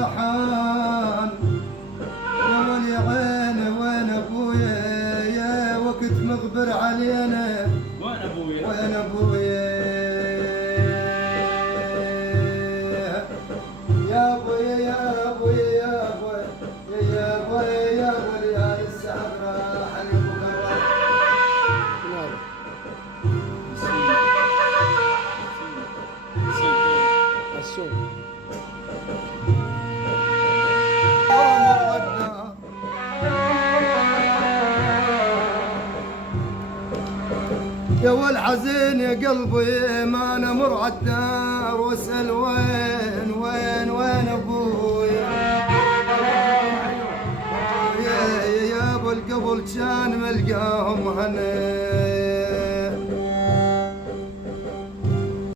راحان يا ولي عيني وين ابويا يا وقت مغبر علينا وين ابويا؟ وين ابويا يا ابويا يا ابويا يا ابويا يا ابويا يا ابويا يا السحر راح المقرر. الصوت يا والحزين يا قلبي ما نمر عالدار واسأل وين وين وين ابويا يا ابو القبل كان ملقاهم هنا